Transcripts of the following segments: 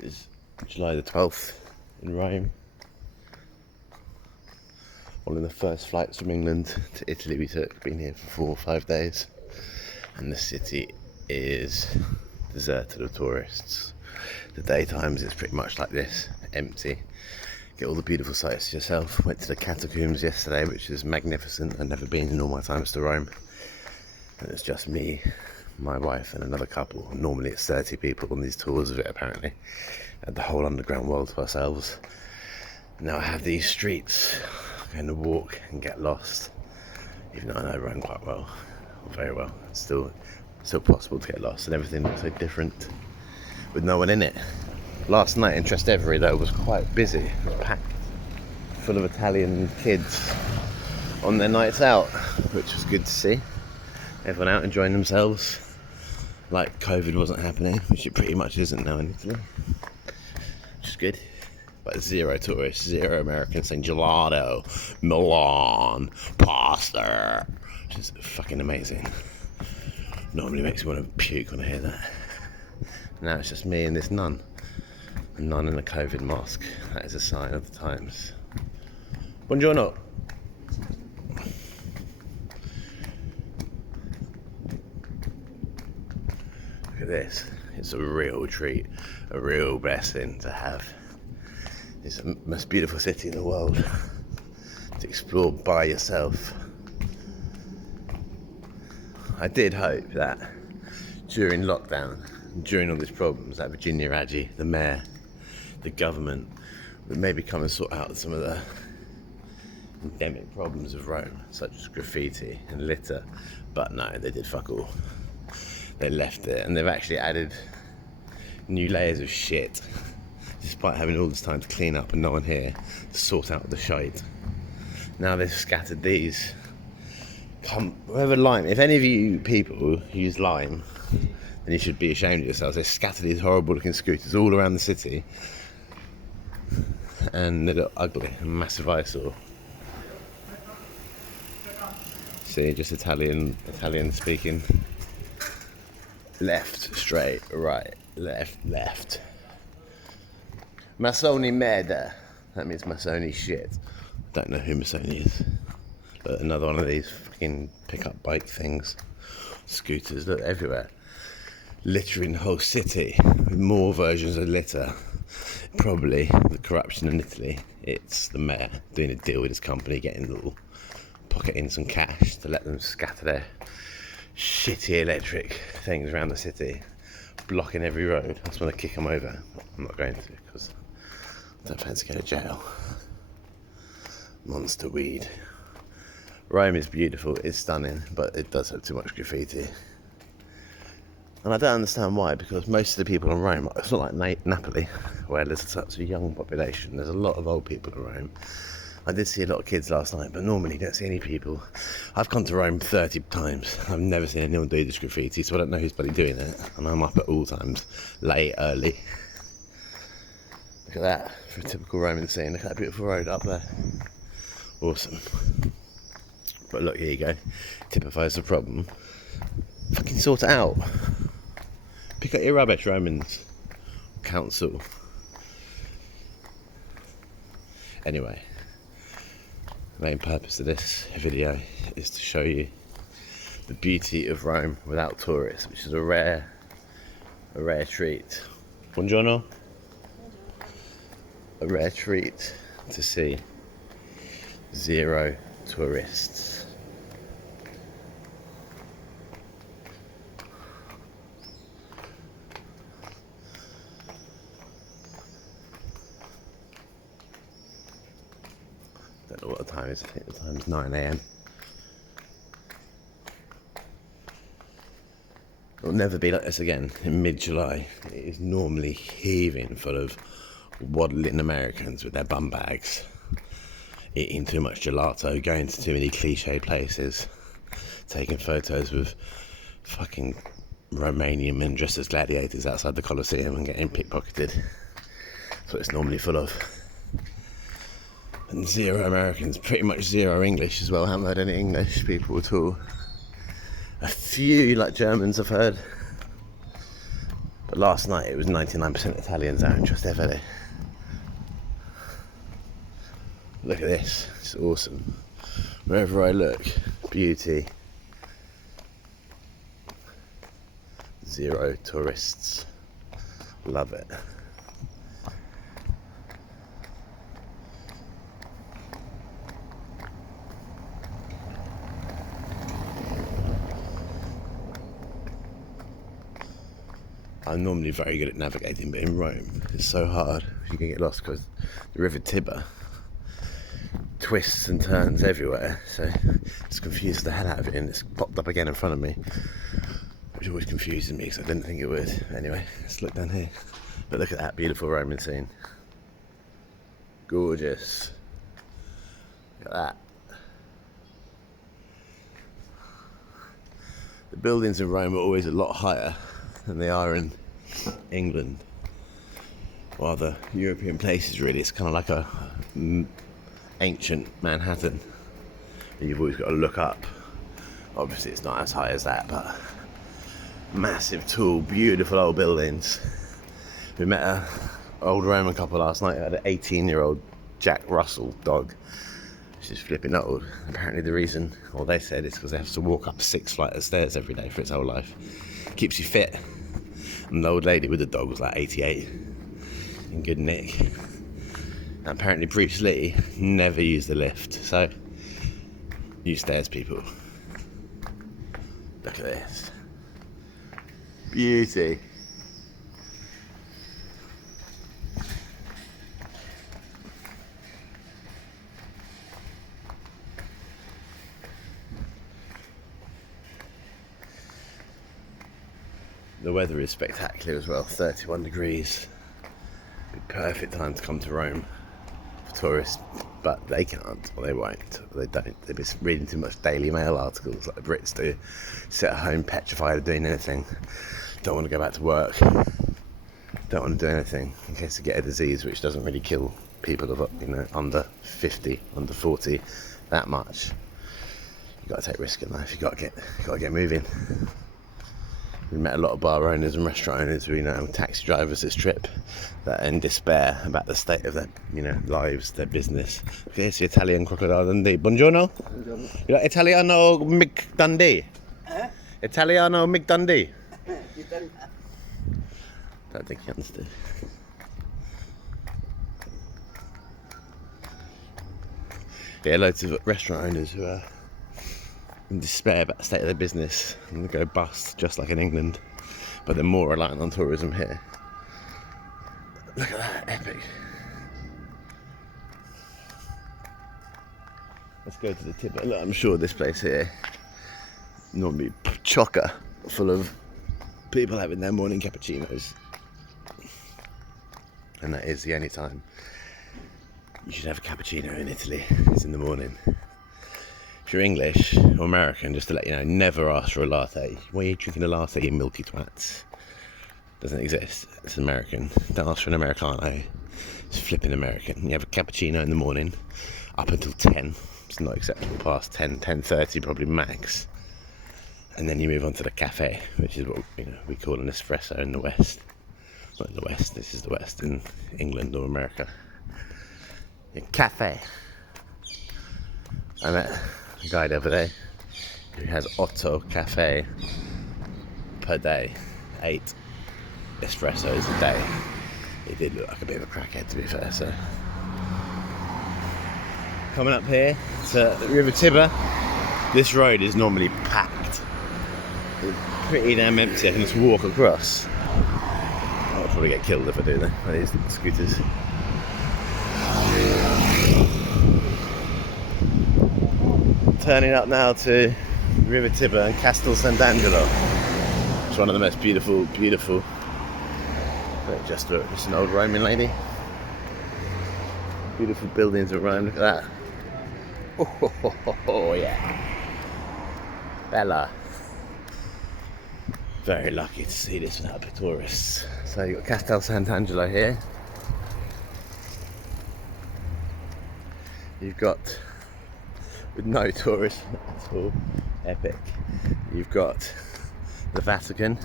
This is July the 12th in Rome. One of the first flights from England to Italy we took. Been here for 4 or 5 days. And the city is deserted of tourists. The daytimes it's pretty much like this, empty. Get all the beautiful sights yourself. Went to the catacombs yesterday, which is magnificent. I've never been in all my times to Rome. And it's just me, my wife and another couple. Normally it's 30 people on these tours of it apparently. Had the whole underground world to ourselves. Now I have these streets. I'm going to walk and get lost. Even though I know Rome quite well, or very well. It's still possible to get lost and everything looks so different with no one in it. Last night in Trastevere though was quite busy. It was packed, full of Italian kids on their nights out, which was good to see. Everyone out enjoying themselves like COVID wasn't happening, which it pretty much isn't now in Italy, which is good. But zero tourists, zero Americans saying gelato, Milan, pasta, which is fucking amazing. Normally makes me want to puke when I hear that. Now it's just me and this nun. A nun in a COVID mask. That is a sign of the times. Buongiorno. Look at this. It's a real treat, a real blessing to have. It's the most beautiful city in the world to explore by yourself. I did hope that during lockdown, during all these problems, that Virginia Raggi, the mayor, the government, would maybe come and sort out some of the endemic problems of Rome, such as graffiti and litter. But no, they did fuck all. They left it, and they've actually added new layers of shit, despite having all this time to clean up and no one here to sort out the shite. Now they've scattered these. Whoever lime, if any of you people use lime, then you should be ashamed of yourselves. They scatter these horrible looking scooters all around the city, and they look ugly, a massive eyesore. See, just Italian speaking. Left, straight, right, left. Massoni merda. That means Massoni shit. Don't know who Massoni is. But another one of these fucking pickup bike things. Scooters, look everywhere. Littering the whole city with more versions of litter. Probably the corruption in Italy. It's the mayor doing a deal with his company, pocketing some cash to let them scatter their shitty electric things around the city, blocking every road. I just want to kick them over. I'm not going to because I don't fancy going to jail. Monster weed. Rome is beautiful, it's stunning, but it does have too much graffiti. And I don't understand why, because most of the people in Rome, it's not like Napoli, where there's such a young population. There's a lot of old people in Rome. I did see a lot of kids last night, but normally you don't see any people. I've come to Rome 30 times. I've never seen anyone do this graffiti, so I don't know who's bloody doing it. And I'm up at all times, late, early. Look at that, for a typical Roman scene. Look at that beautiful road up there. Awesome. But look, here you go. Typifies the problem. Fucking sort it out. Pick up your rubbish, Romans. Council. Anyway, the main purpose of this video is to show you the beauty of Rome without tourists, which is a rare treat. Buongiorno. A rare treat to see. Zero tourists. Don't know what the time is. I think the time is 9 AM. It'll never be like this again in mid-July. It is normally heaving full of waddling Americans with their bum bags, eating too much gelato, going to too many cliche places, taking photos with fucking Romanian men dressed as gladiators outside the Colosseum and getting pickpocketed. That's what it's normally full of. And zero Americans, pretty much zero English as well. I haven't heard any English people at all. A few like Germans I've heard. But last night it was 99% Italians out in Trastevere. Look at this, it's awesome. Wherever I look, beauty. Zero tourists. Love it. I'm normally very good at navigating, but in Rome it's so hard. You can get lost because the River Tiber twists and turns everywhere, so it's confused the hell out of it, and it's popped up again in front of me, which always confuses me because I didn't think it would. Anyway, let's look down here. But look at that beautiful Roman scene. Gorgeous. Look at that. The buildings in Rome are always a lot higher than they are in England. While the European places, really, it's kind of like a ancient Manhattan. You've always got to look up. Obviously it's not as high as that, but massive, tall, beautiful old buildings. We met an old Roman couple last night who had an 18-year-old Jack Russell dog. She's flipping old. Apparently the reason, or they said, it's because they have to walk up 6 flights of stairs every day for its whole life. Keeps you fit. And the old lady with the dog was like 88, in good nick. And apparently Bruce Lee never used the lift, so use stairs, people. Look at this. Beauty. The weather is spectacular as well, 31 degrees. Be perfect time to come to Rome for tourists, but they can't, or they won't, or they don't. They've been reading too much Daily Mail articles like the Brits do. Sit at home petrified of doing anything. Don't want to go back to work. Don't want to do anything in case they get a disease which doesn't really kill people of, under 50, under 40, that much. You've got to take risk in life. You've got to get moving. We met a lot of bar owners and restaurant owners, taxi drivers this trip, that are in despair about the state of their, lives, their business. Okay, it's the Italian Crocodile Dundee. Buongiorno. Buongiorno. You like Italiano Mick Dundee? Italiano Mick Dundee? Don't think you understood. Yeah, loads of restaurant owners who are in despair about the state of their business and they go bust just like in England, but they're more reliant on tourism here. Look at that, epic. Let's go to the Tiber. Look, I'm sure this place here normally chocker full of people having their morning cappuccinos, and that is the only time you should have a cappuccino in Italy. It's in the morning. If you're English or American, just to let you know, never ask for a latte. Why are you drinking a latte, you milky twats? Doesn't exist. It's American. Don't ask for an Americano. It's flipping American. You have a cappuccino in the morning up until 10. It's not acceptable past 10, 10:30 probably max. And then you move on to the cafe, which is what we call an espresso in the West. Not in the West, this is the West in England or America. A cafe. I met a guy the other day who has 8 cafe per day, 8 espressos a day. He did look like a bit of a crackhead, to be fair. So coming up here to the River Tiber, this road is normally packed. It's pretty damn empty. I can just walk across. I'll probably get killed if I do that by these scooters. Turning up now to River Tiber and Castel Sant'Angelo. It's one of the most beautiful. Just an old Roman lady. Beautiful buildings of Rome. Look at that. Oh yeah. Bella. Very lucky to see this without tourists. So you've got Castel Sant'Angelo here. You've got, with no tourists at all, epic. You've got the Vatican,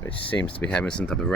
which seems to be having some type of